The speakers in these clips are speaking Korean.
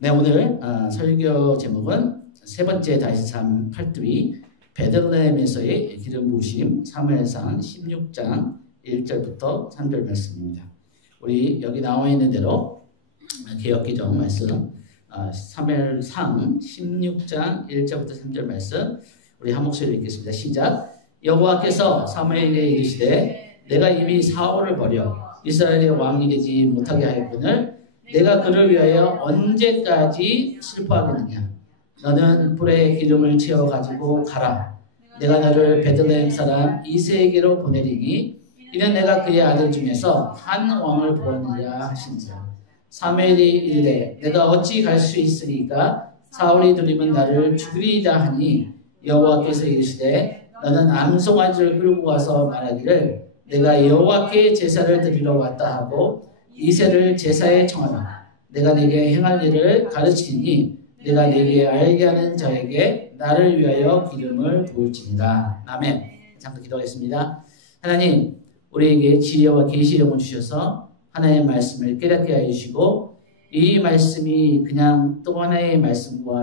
네, 오늘 설교 제목은 세 번째 다윗의 삶 팔두리 베들레헴에서의 기름 부으심 사무엘상 16장 1절부터 3절 말씀입니다. 우리 여기 나와 있는 대로 개역기정 말씀 사무엘상 16장 1절부터 3절 말씀 우리 한 목소리로 읽겠습니다. 시작. 여호와께서 사무엘에게 이르시되 내가 이미 사울을 버려 이스라엘의 왕이 되지 못하게 하였거늘 내가 그를 위하여 언제까지 슬퍼하겠느냐. 너는 불에 기름을 채워가지고 가라. 내가 너를 베들레헴 사람 이새에게로 보내리니 이는 내가 그의 아들 중에서 한 왕을 보느니라 하신지라. 사무엘이 이르되 내가 어찌 갈 수 있으리까. 사울이 들리면 나를 죽이리이다 하니 여호와께서 이르시되 너는 암송아지를 끌고 와서 말하기를 내가 여호와께 제사를 드리러 왔다 하고 이새를 제사에 청하라. 내가 네게 행할 일을 가르치니 내가 네게 알게 하는 자에게 나를 위하여 기름을 부을지니라. 아멘. 잠깐 기도하겠습니다. 하나님, 우리에게 지혜와 계시의 영을 주셔서 하나님의 말씀을 깨닫게 하여 주시고 이 말씀이 그냥 또 하나의 말씀과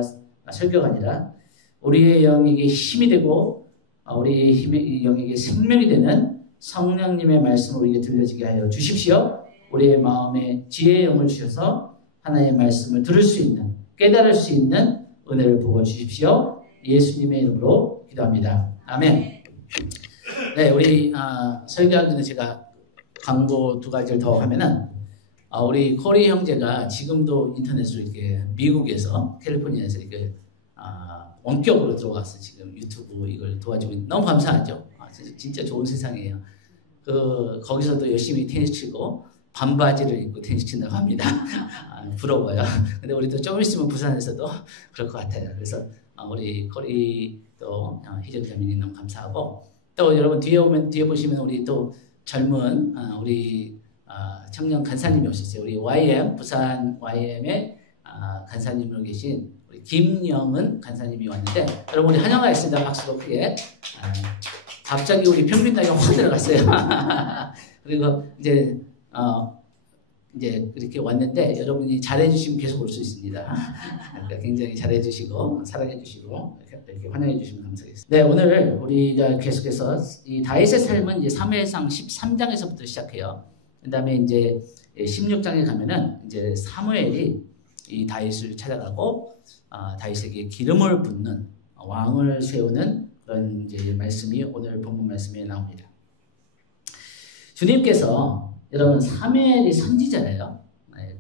설교가 아니라 우리의 영에게 힘이 되고 우리의 영에게 생명이 되는 성령님의 말씀을 우리에게 들려지게 하여 주십시오. 우리의 마음에 지혜의 영을 주셔서 하나님의 말씀을 들을 수 있는, 깨달을 수 있는 은혜를 부어 주십시오. 예수님의 이름으로 기도합니다. 아멘. 네, 우리 설교하기 전에 제가 광고 두 가지를 더 하면은 우리 코리 형제가 지금도 인터넷으로 이렇게 미국에서 캘리포니아에서 이렇게 원격으로 들어가서 지금 유튜브 이걸 도와주고 너무 감사하죠. 진짜 좋은 세상이에요. 거기서도 열심히 테니스 치고 반바지를 입고 테니스 친다고 합니다. 부러워요. 근데 우리도 좀 있으면 부산에서도 그럴 것 같아요. 그래서 우리 코리도 희정 자매님 너무 감사하고 또 여러분 뒤에 보시면 우리 또 젊은 우리 청년 간사님이 오셨어요. 우리 YM 부산 YM의 간사님으로 계신 우리 김영은 간사님이 왔는데 여러분 우리 환영하겠습니다. 박수로 크게. 갑자기 우리 평균 나이가 확 들어갔어요. 그리고 이제 그렇게 왔는데 여러분이 잘해주시면 계속 올 수 있습니다. 그러니까 굉장히 잘해주시고 사랑해주시고 이렇게 환영해주시면 감사하겠습니다. 네, 오늘 우리가 계속해서 이 다윗의 삶은 이제 사무엘상 13장에서부터 시작해요. 그 다음에 이제 16장에 가면은 이제 사무엘이 이 다윗을 찾아가고 다윗에게 기름을 붓는 왕을 세우는 그런 이제 말씀이 오늘 본문 말씀에 나옵니다. 주님께서 여러분 사무엘이 선지자래요.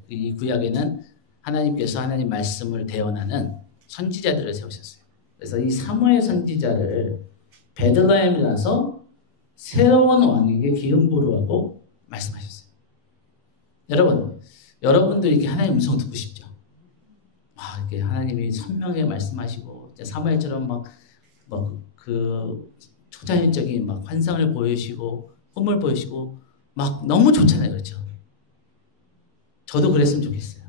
이 구약에는 하나님께서 하나님 말씀을 대언하는 선지자들을 세우셨어요. 그래서 이 사무엘 선지자를 베들레헴에 가서 새로운 왕에게 기름 부으라고 말씀하셨어요. 여러분들 이렇게 하나님의 음성 듣고 싶죠? 이렇게 하나님이 선명하게 말씀하시고 사무엘처럼 그 초자연적인 환상을 보여주시고 꿈을 보여주시고 너무 좋잖아요. 그렇죠? 저도 그랬으면 좋겠어요.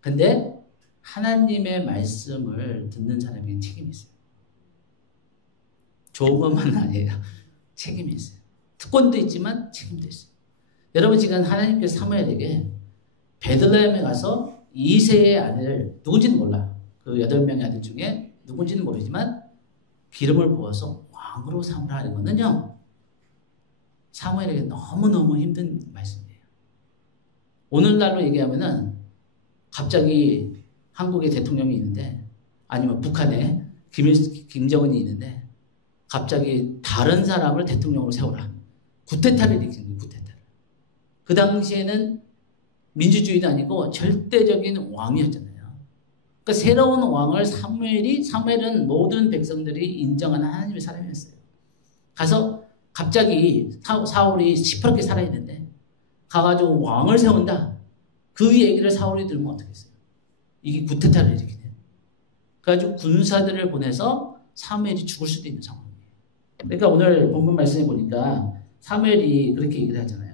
근데 하나님의 말씀을 듣는 사람에게 책임이 있어요. 좋은 것만 아니에요. 책임이 있어요. 특권도 있지만 책임도 있어요. 여러분 지금 하나님께서 사무엘에게 베들레헴에 가서 이새의 아들 누군지는 몰라. 그 8명의 아들 중에 누군지는 모르지만 기름을 부어서 왕으로 삼으라 하는 거는요. 사무엘에게 너무너무 힘든 말씀이에요. 오늘날로 얘기하면은 갑자기 한국에 대통령이 있는데 아니면 북한에 김정은이 있는데 갑자기 다른 사람을 대통령으로 세워라. 구테타를 일으키는 거예요. 구테타를. 그 당시에는 민주주의도 아니고 절대적인 왕이었잖아요. 그러니까 새로운 왕을 사무엘은 모든 백성들이 인정하는 하나님의 사람이었어요. 가서 갑자기 사울이 시퍼렇게 살아있는데 가가지고 왕을 세운다. 그 얘기를 사울이 들으면 어떻겠어요? 이게 구테타를 일으키네요. 그래가지고 군사들을 보내서 사무엘이 죽을 수도 있는 상황이에요. 그러니까 오늘 본문 말씀해 보니까 사무엘이 그렇게 얘기를 하잖아요.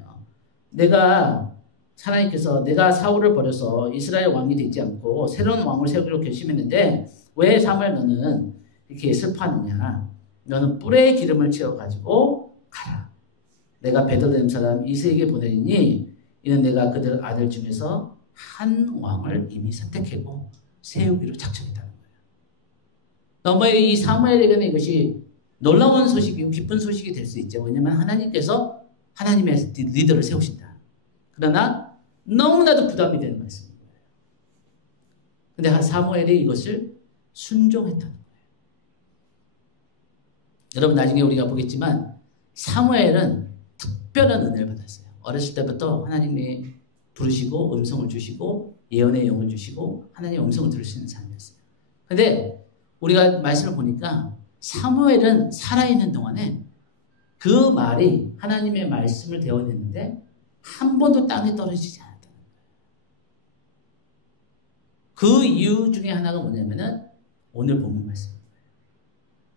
하나님께서 내가 사울을 버려서 이스라엘 왕이 되지 않고 새로운 왕을 세우기로 결심했는데 왜 사무엘 너는 이렇게 슬퍼하느냐. 너는 뿔에 기름을 채워가지고 가라. 내가 베들레헴 사람 이새에게 보내리니 이는 내가 그들 아들 중에서 한 왕을 이미 선택하고 세우기로 작정했다는 거예요. 너무 이 사무엘에게는 이것이 놀라운 소식이고 기쁜 소식이 될 수 있죠. 왜냐하면 하나님께서 하나님의 리더를 세우신다. 그러나 너무나도 부담이 되는 말씀인 거예요. 근데 사무엘이 이것을 순종했다는 거예요. 여러분 나중에 우리가 보겠지만 사무엘은 특별한 은혜를 받았어요. 어렸을 때부터 하나님이 부르시고 음성을 주시고 예언의 영을 주시고 하나님의 음성을 들을 수 있는 사람이었어요. 근데 우리가 말씀을 보니까 사무엘은 살아있는 동안에 그 말이 하나님의 말씀을 대원했는데 한 번도 땅에 떨어지지 않았다는 거예요. 그 이유 중에 하나가 뭐냐면은 오늘 본문 말씀입니다.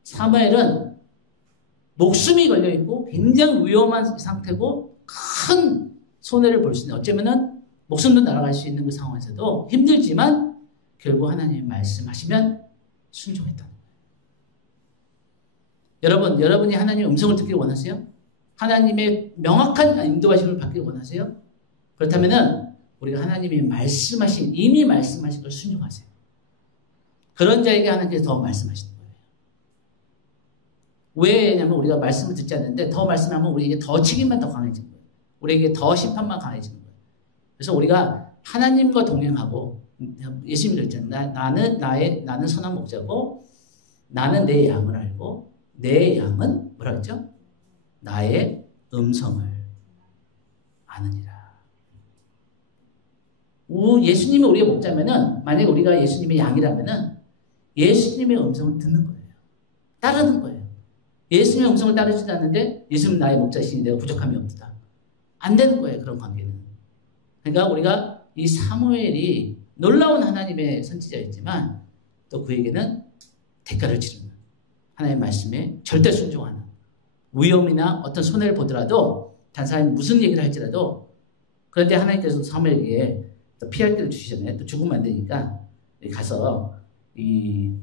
사무엘은 목숨이 걸려있고 굉장히 위험한 상태고 큰 손해를 볼 수 있는, 어쩌면은 목숨도 날아갈 수 있는 그 상황에서도 힘들지만 결국 하나님이 말씀하시면 순종했다는 거예요. 여러분이 하나님의 음성을 듣기를 원하세요? 하나님의 명확한 인도하심을 받기를 원하세요? 그렇다면은 우리가 하나님이 이미 말씀하신 걸 순종하세요. 그런 자에게 하나님께서 더 말씀하시는 거예요. 왜냐면 우리가 말씀을 듣지 않는데 더 말씀하면 우리에게 더 책임만 더 강해지는 거예요. 우리에게 더 심판만 강해지는 거예요. 그래서 우리가 하나님과 동행하고 예수님이 그랬잖아요. 나는 선한 목자고 나는 내 양을 알고 내 양은 뭐라 그랬죠? 나의 음성을 아느니라. 예수님이 우리의 목자면은 만약에 우리가 예수님의 양이라면은 예수님의 음성을 듣는 거예요. 따르는 거예요. 예수님의 음성을 따르지도 않는데 예수님은 나의 목자시니 내가 부족함이 없다. 안 되는 거예요. 그런 관계는. 그러니까 우리가 이 사무엘이 놀라운 하나님의 선지자였지만 또 그에게는 대가를 치르는 하나님의 말씀에 절대 순종하는 위험이나 어떤 손해를 보더라도 다른 사람이 무슨 얘기를 할지라도 그런데 하나님께서 사무엘에게 또 피할 길을 주시잖아요. 또 죽으면 안 되니까 가서 이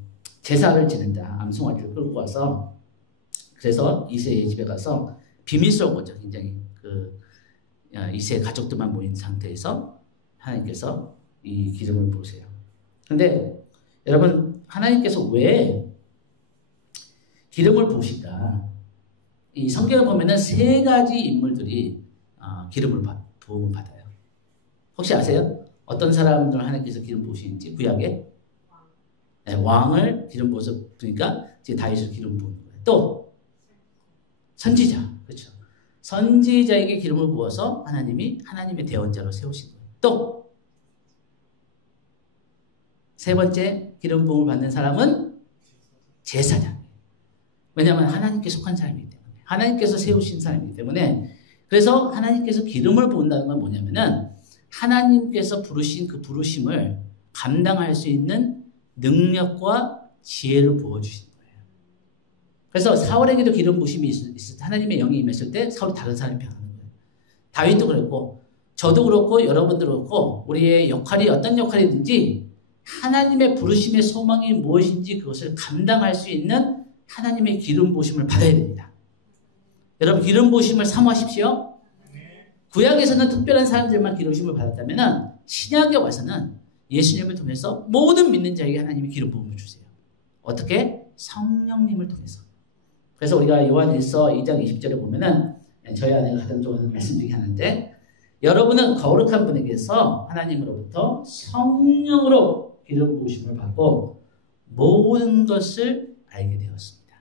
제사를 지낸다. 암송아지를 끌고 와서 그래서 이새의 집에 가서 비밀스러운 거죠. 굉장히 이새 가족들만 모인 상태에서 하나님께서 이 기름을 부으세요. 근데 여러분 하나님께서 왜 기름을 부으실까? 이 성경을 보면은 세 가지 인물들이 기름을 부음을 받아요. 혹시 아세요? 어떤 사람들 하나님께서 기름 부으시는지 구약에? 네, 왕을 기름 부어서 그러니까 다윗을 기름 부은 거예요. 또 선지자, 그렇죠? 선지자에게 기름을 부어서 하나님이 하나님의 대언자로 세우신 거예요. 또 세 번째 기름 부음을 받는 사람은 제사장. 왜냐하면 하나님께 속한 사람이기 때문에 하나님께서 세우신 사람이기 때문에 그래서 하나님께서 기름을 부은다는 건 뭐냐면은 하나님께서 부르신 그 부르심을 감당할 수 있는 능력과 지혜를 부어주시는 거예요. 그래서 사울에게도 기름 부심이 있을 때 하나님의 영이 임했을 때 사울이 다른 사람이 변하는 거예요. 다윗도 그랬고 저도 그렇고 여러분도 그렇고 우리의 역할이 어떤 역할이든지 하나님의 부르심의 소망이 무엇인지 그것을 감당할 수 있는 하나님의 기름 부심을 받아야 됩니다. 여러분 기름 부심을 사모하십시오. 구약에서는 특별한 사람들만 기름 부심을 받았다면 신약에 와서는 예수님을 통해서 모든 믿는 자에게 하나님이 기름 부음을 주세요. 어떻게? 성령님을 통해서. 그래서 우리가 요한일서 2장 20절에 보면은 저희 아내가 가장 좋아하는 말씀 중에 하나인데 여러분은 거룩한 분에게서 하나님으로부터 성령으로 기름 부으심을 받고 모든 것을 알게 되었습니다.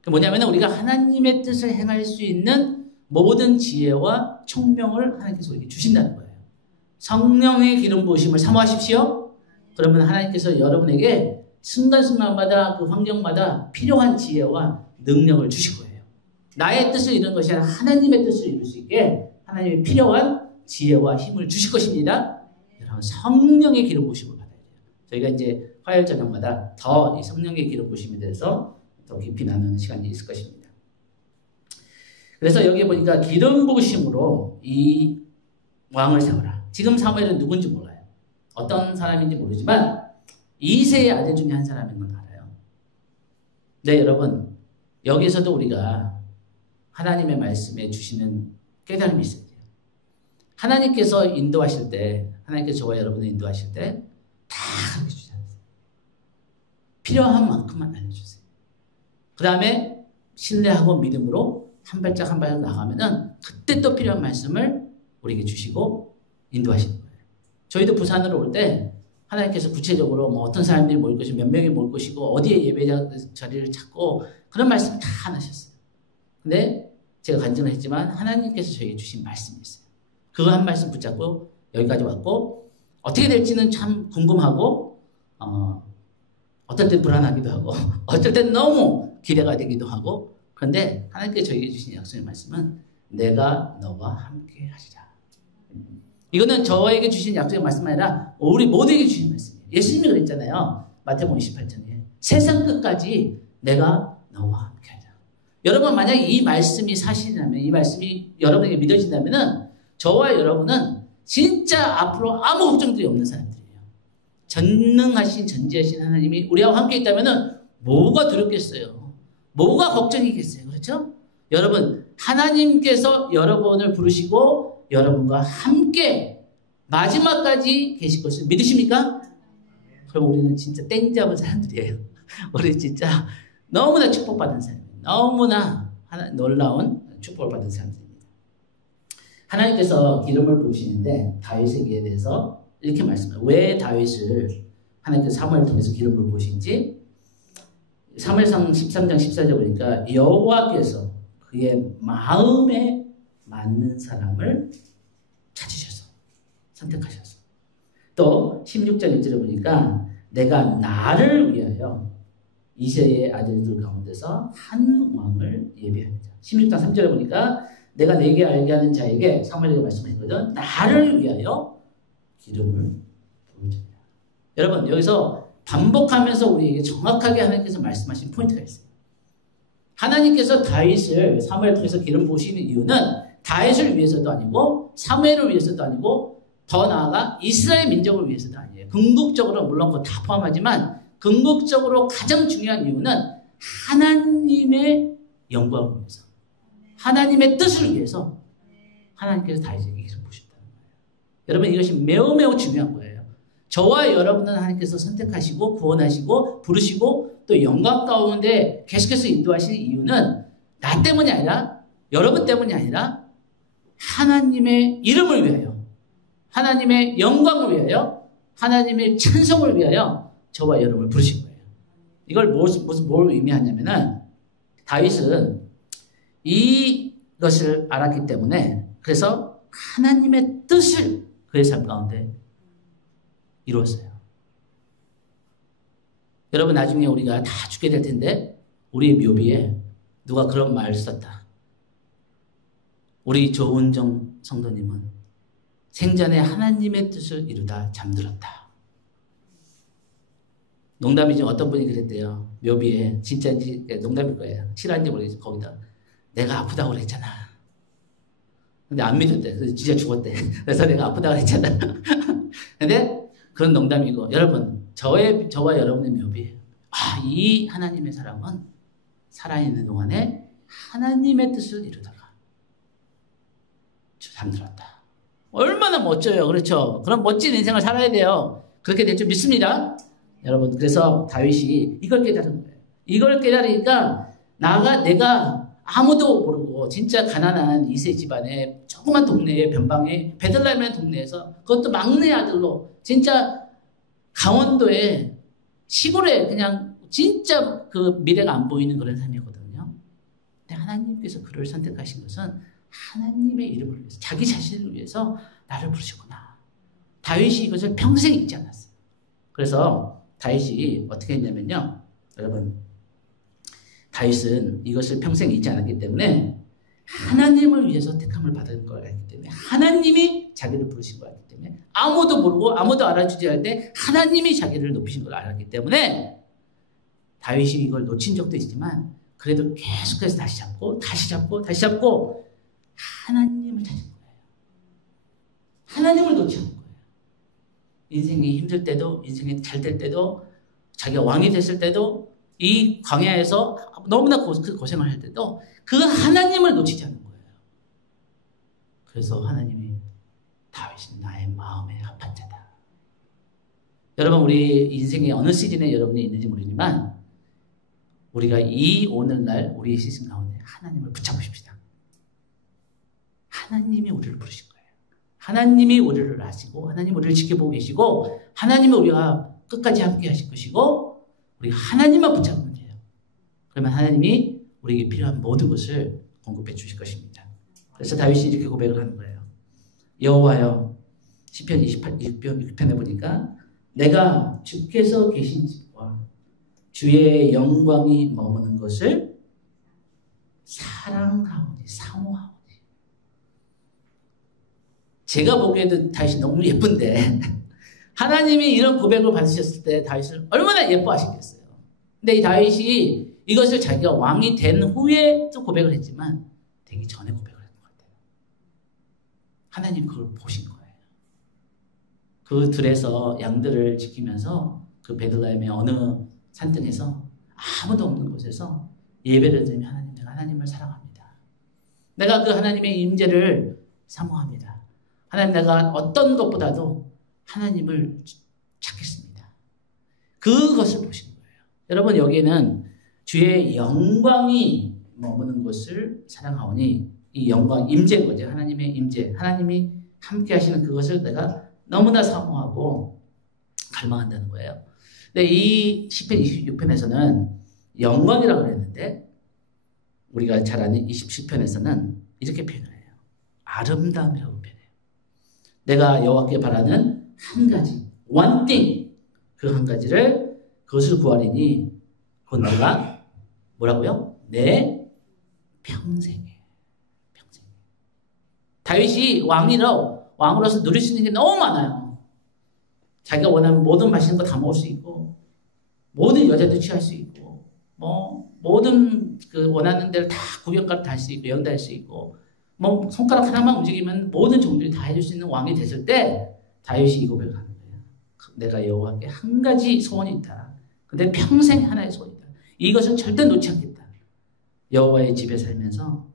그 뭐냐면 우리가 하나님의 뜻을 행할 수 있는 모든 지혜와 총명을 하나님께서 우리에게 주신다는 거예요. 성령의 기름 부으심을 사모하십시오. 그러면 하나님께서 여러분에게 순간순간마다 그 환경마다 필요한 지혜와 능력을 주실 거예요. 나의 뜻을 이루는 것이 아니라 하나님의 뜻을 이룰 수 있게 하나님의 필요한 지혜와 힘을 주실 것입니다. 여러분 성령의 기름 부으심을 받아야 돼요. 저희가 이제 화요일 저녁마다 더 이 성령의 기름 부으심에 대해서 더 깊이 나누는 시간이 있을 것입니다. 그래서 여기 보니까 기름 부으심으로 이 왕을 세워라. 지금 사무엘은 누군지 몰라요. 어떤 사람인지 모르지만 이새의 아들 중에 한 사람인 건 알아요. 네, 여러분 여기서도 우리가 하나님의 말씀에 주시는 깨달음이 있어야 돼요. 하나님께서 인도하실 때 하나님께서 저와 여러분을 인도하실 때 다 그렇게 주지 않으세요. 필요한 만큼만 알려주세요. 그 다음에 신뢰하고 믿음으로 한 발짝 한 발짝 나가면은 그때 또 필요한 말씀을 우리에게 주시고 인도하시는 거예요. 저희도 부산으로 올 때 하나님께서 구체적으로 뭐 어떤 사람들이 모일 것이고 몇 명이 모일 것이고 어디에 예배 자리를 찾고 그런 말씀 다 안 하셨어요. 근데 제가 간증을 했지만 하나님께서 저에게 주신 말씀이 있어요. 그거 한 말씀 붙잡고 여기까지 왔고 어떻게 될지는 참 궁금하고 어떨 땐 불안하기도 하고 어떨 땐 너무 기대가 되기도 하고 그런데 하나님께서 저에게 주신 약속의 말씀은 내가 너와 함께 하리라. 이거는 저에게 주신 약속의 말씀이 아니라 우리 모두에게 주신 말씀이에요. 예수님이 그랬잖아요. 마태복음 28장에 세상 끝까지 내가 너와 함께 하리라. 여러분 만약에 이 말씀이 사실이라면 이 말씀이 여러분에게 믿어진다면 저와 여러분은 진짜 앞으로 아무 걱정들이 없는 사람들이에요. 전능하신 전지하신 하나님이 우리와 함께 있다면 뭐가 두렵겠어요. 뭐가 걱정이겠어요. 그렇죠? 여러분 하나님께서 여러분을 부르시고 여러분과 함께 마지막까지 계실 것을 믿으십니까? 그럼 우리는 진짜 땡 잡은 사람들이에요. 우리 진짜 너무나 축복받은 사람이에요. 너무나 놀라운 축복을 받은 사람들입니다. 하나님께서 기름을 부으시는데 다윗에게 대해서 이렇게 말씀해요. 왜 다윗을 하나님께서 사무엘을 통해서 기름을 부으신지 사무엘상 13장 14절 보니까 여호와께서 그의 마음에 맞는 사람을 찾으셔서 선택하셔서 또 16장 1절에 보니까 내가 나를 위하여 이새의 아들들 가운데서 한 왕을 예비합니다. 16장 3절에 보니까 내가 내게 알게 하는 자에게 사무엘에게 말씀하셨거든. 나를 위하여 기름을 부으리라. 여러분 여기서 반복하면서 우리에게 정확하게 하나님께서 말씀하신 포인트가 있어요. 하나님께서 다윗을 사무엘을 통해서 기름 부으시는 이유는 다윗을 위해서도 아니고 사무엘을 위해서도 아니고 더 나아가 이스라엘 민족을 위해서도 아니에요. 궁극적으로 물론 그거 다 포함하지만 궁극적으로 가장 중요한 이유는 하나님의 영광을 위해서 하나님의 뜻을 위해서 하나님께서 다윗에게 기름 부으셨다는 거예요. 여러분 이것이 매우 매우 중요한 거예요. 저와 여러분은 하나님께서 선택하시고 구원하시고 부르시고 또 영광 가운데 계속해서 인도하시는 이유는 나 때문이 아니라 여러분 때문이 아니라 하나님의 이름을 위하여 하나님의 영광을 위하여 하나님의 찬송을 위하여 저와 여러분을 부르신 거예요. 이걸 뭘 의미하냐면은 다윗은 이것을 알았기 때문에 그래서 하나님의 뜻을 그의 삶 가운데 이루었어요. 여러분 나중에 우리가 다 죽게 될 텐데 우리의 묘비에 누가 그런 말을 썼다. 우리 조은정 성도님은 생전에 하나님의 뜻을 이루다 잠들었다. 농담이지 어떤 분이 그랬대요. 묘비에 진짜인지 농담일 거예요. 실화인지 모르겠어요. 거기다 내가 아프다고 그랬잖아. 근데 안 믿었대. 그래서 진짜 죽었대. 그래서 내가 아프다고 그랬잖아. 근데 그런 농담이고 여러분 저와 여러분의 묘비 이 하나님의 사람은 살아있는 동안에 하나님의 뜻을 이루다가 잠들었다. 얼마나 멋져요. 그렇죠? 그런 멋진 인생을 살아야 돼요. 그렇게 될 줄 믿습니다. 여러분 그래서 다윗이 이걸 깨달은 거예요. 이걸 깨달으니까 내가 아무도 모르고 진짜 가난한 이세 집안의 조그만 동네의 변방의 베들레헴 동네에서 그것도 막내 아들로 진짜 강원도의 시골에 그냥 진짜 그 미래가 안 보이는 그런 삶이거든요. 근데 하나님께서 그를 선택하신 것은 하나님의 이름을 위해서 자기 자신을 위해서 나를 부르셨구나. 다윗이 이것을 평생 잊지 않았어요. 그래서 다윗이 어떻게 했냐면요. 여러분 다윗은 이것을 평생 잊지 않았기 때문에 하나님을 위해서 택함을 받은 걸 알기 때문에 하나님이 자기를 부르신 걸 알기 때문에 아무도 모르고 아무도 알아주지 않을 때 하나님이 자기를 높이신 걸 알았기 때문에 다윗이 이걸 놓친 적도 있지만 그래도 계속해서 다시 잡고 하나님을 찾은 거예요. 하나님을 놓지 않은 거예요. 인생이 힘들 때도 인생이 잘 될 때도 자기가 왕이 됐을 때도 이 광야에서 너무나 고생을 할 때도 그 하나님을 놓치지 않는 거예요. 그래서 하나님이 다윗은 나의 마음에 합한 자다. 여러분, 우리 인생의 어느 시즌에 여러분이 있는지 모르지만 우리가 이 오늘날 우리의 시즌 가운데 하나님을 붙잡으십시다. 하나님이 우리를 부르신 거예요. 하나님이 우리를 아시고 하나님이 우리를 지켜보고 계시고 하나님이 우리가 끝까지 함께 하실 것이고 우리가 하나님만 붙잡으면 돼요. 그러면 하나님이 우리에게 필요한 모든 것을 공급해 주실 것입니다. 그래서 다윗이 이렇게 고백을 하는 거예요. 여호와여, 시편 28편에 보니까 내가 주께서 계신 집과 주의 영광이 머무는 것을 사랑하오니 사모하오니. 제가 보기에도 다윗이 너무 예쁜데 하나님이 이런 고백을 받으셨을 때 다윗을 얼마나 예뻐하시겠어요. 근데 이 다윗이 이것을 자기가 왕이 된 후에 또 고백을 했지만 되기 전에 고백을 한 것 같아요. 하나님 그걸 보신 거예요. 그 들에서 양들을 지키면서 그 베들레헴의 어느 산등에서 아무도 없는 곳에서 예배를 드리며 하나님, 내가 하나님을 사랑합니다. 내가 그 하나님의 임재를 사모합니다. 하나님, 내가 어떤 것보다도 하나님을 찾겠습니다. 그것을 보신 거예요. 여러분, 여기에는 주의 영광이 머무는 것을 사랑하오니, 이 영광, 임재인 거죠. 하나님의 임재, 하나님이 함께 하시는 그것을 내가 너무나 사모하고 갈망한다는 거예요. 근데 이 시편 26편에서는 영광이라고 그랬는데 우리가 잘 아는 27편에서는 이렇게 표현을 해요. 아름다움이라고 표현해요. 내가 여호와께 바라는 한 가지, one thing, 그 한 가지를 그것을 구하리니 그건 내가 뭐라고요? 내 평생에. 다윗이 왕으로서 누릴 수 있는 게 너무 많아요. 자기가 원하는 모든 맛있는 거 다 먹을 수 있고, 모든 여자도 취할 수 있고, 모든 그 원하는 대로 다 구경가를 다 할 수 있고, 여행도 할 수 있고, 손가락 하나만 움직이면 모든 종들이 다 해줄 수 있는 왕이 됐을 때 다윗이 이 고백을 하는 거예요. 내가 여호와께 한 가지 소원이 있다. 근데 평생 하나의 소원이 있다. 이것을 절대 놓지 않겠다. 여호와의 집에 살면서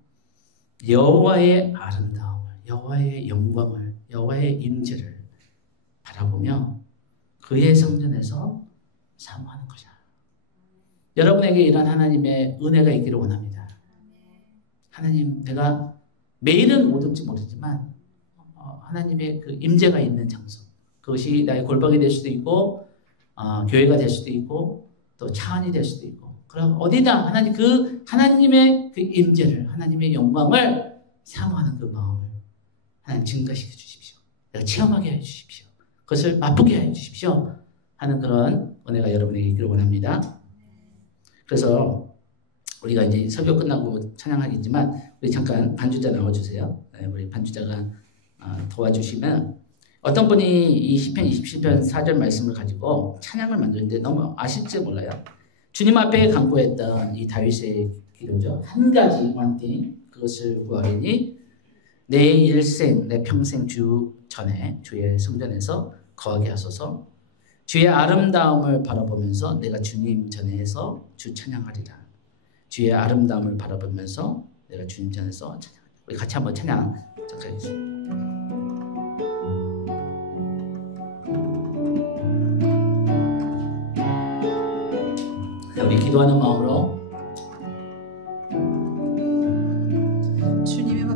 여호와의 아름다움을, 여호와의 영광을, 여호와의 임재를 바라보며 그의 성전에서 사모하는 것이다. 여러분에게 이런 하나님의 은혜가 있기를 원합니다. 하나님, 내가 매일은 못 올지 모르지만 하나님의 그 임재가 있는 장소, 그것이 나의 골방이 될 수도 있고 교회가 될 수도 있고 또 차 안이 될 수도 있고, 그럼 어디다 하나님의 그 임재를, 하나님의 영광을 사모하는 그 마음을 하나님 증가시켜 주십시오. 내가 체험하게 해 주십시오. 그것을 맛보게 해 주십시오 하는 그런 은혜가 여러분에게 있기를 원합니다. 그래서 우리가 이제 설교 끝나고 찬양하겠지만 우리 잠깐 반주자 나와주세요. 우리 반주자가 도와주시면, 어떤 분이 이 시편 27편 4절 말씀을 가지고 찬양을 만드는데 너무 아실지 몰라요. 주님 앞에 간구했던 이 다윗의 기도죠. 한 가지 one thing, 그것을 구하리니 내 일생 내 평생 주 전에 주의 성전에서 거하게 하소서. 주의 아름다움을 바라보면서 내가 주님 전에서 주 찬양하리라. 주의 아름다움을 바라보면서 내가 주님 전에서 찬양하리라. 우리 같이 한번 찬양 잠깐 해주세요. 우리 기도하는 마음으로 주님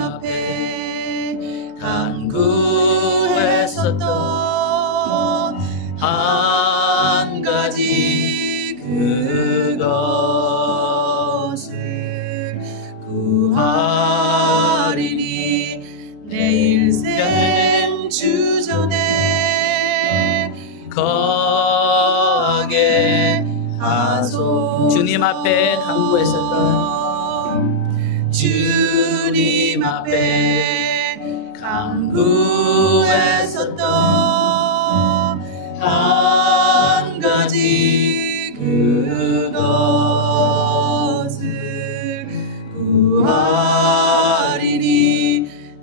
앞에 간구했었던 한 가지 그것을 구하리니 내 일생 주전에 거하게 하소서. 주님 앞에 간구했었던 주님 앞에 간구했었던 한 가지 그것을 구하리니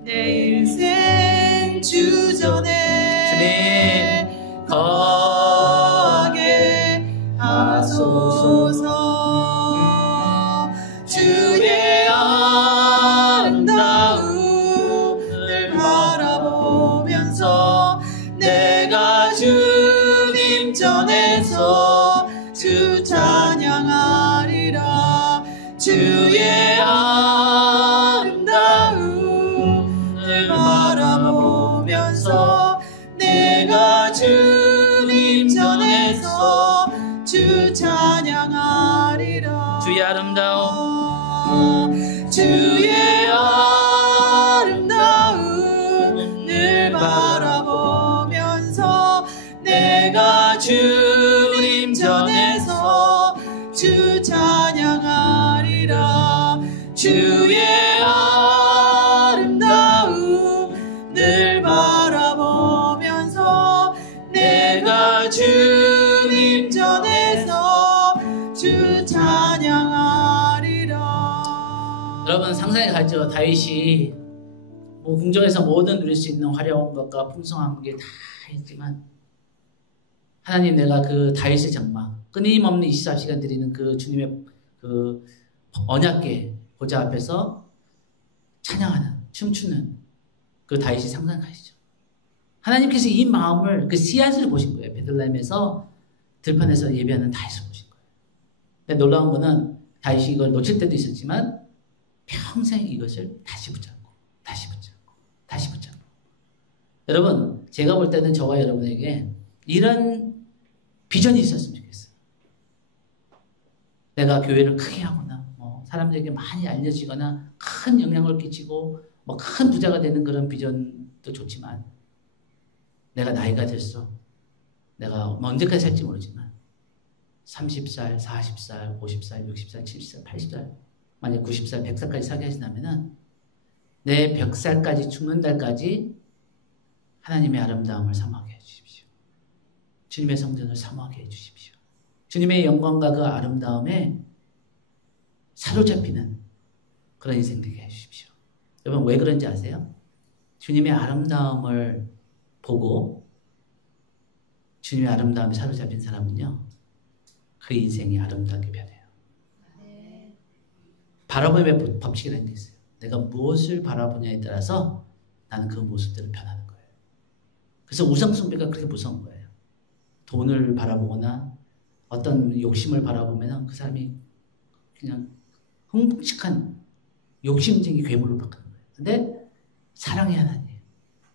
내 일생 주전에 거하게 하소서. 주의 전에서 주 찬양하리라. 주의 아름다움을 바라보면서 내가 주님 전에서 주 찬양하리라. 주의 아름다움, 주의 아름다움을 바라보면서 내가 주님 전에서 주 찬양하리라. 주의 아름다움을 바라보면서 내가 주님 전에서 주 찬양하리라. 여러분 상상해 가죠. 다윗이 뭐 궁정에서 모든 누릴 수 있는 화려한 것과 풍성한 게 다 있지만 하나님, 내가 그 다윗의 장막, 끊임없는 24시간 드리는 그 주님의 그 언약궤 보좌 앞에서 찬양하는, 춤추는 그 다윗이 상상하시죠. 하나님께서 이 마음을, 그 씨앗을 보신 거예요. 베들레헴에서 들판에서 예배하는 다윗을 보신 거예요. 근데 놀라운 거는 다윗이 이걸 놓칠 때도 있었지만 평생 이것을 다시 붙잡고 다시 붙잡고 다시 붙잡고. 여러분, 제가 볼 때는 저와 여러분에게 이런 비전이 있었으면 좋겠어요. 내가 교회를 크게 하거나 사람들에게 많이 알려지거나 큰 영향을 끼치고 큰 부자가 되는 그런 비전도 좋지만, 내가 나이가 들수록 내가 언제까지 살지 모르지만 30살, 40살, 50살, 60살, 70살, 80살, 만약 90살, 100살까지 살게 하신다면 내 100살까지 죽는 날까지 하나님의 아름다움을 사모하게 해주십시오. 주님의 성전을 사모하게 해주십시오. 주님의 영광과 그 아름다움에 사로잡히는 그런 인생 되게 해주십시오. 여러분, 왜 그런지 아세요? 주님의 아름다움을 보고 주님의 아름다움에 사로잡힌 사람은요, 그 인생이 아름답게 변해요. 바라봄의 법칙이라는 게 있어요. 내가 무엇을 바라보냐에 따라서 나는 그 모습대로 변하는 거예요. 그래서 우상숭배가 그렇게 무서운 거예요. 돈을 바라보거나 어떤 욕심을 바라보면 그 사람이 그냥 흠칫한 욕심쟁이 괴물로 바뀌는 거예요. 근데 사랑의 하나님,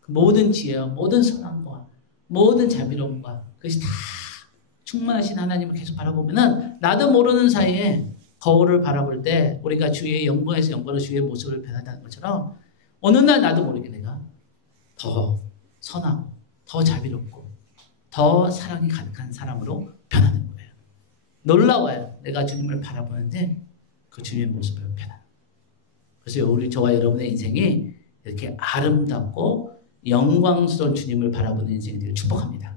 모든 지혜와 모든 선함과 모든 자비로움과 그것이 다 충만하신 하나님을 계속 바라보면은 나도 모르는 사이에 거울을 바라볼 때 우리가 주의 영광에서 영광으로 주의 모습을 변한다는 것처럼 어느 날 나도 모르게 내가 더 선하고 더 자비롭고 더 사랑이 가득한 사람으로 변하는 거예요. 놀라워요. 내가 주님을 바라보는데 그 주님의 모습을 변하는. 그래서 우리 저와 여러분의 인생이 이렇게 아름답고 영광스러운 주님을 바라보는 인생이 되길 축복합니다.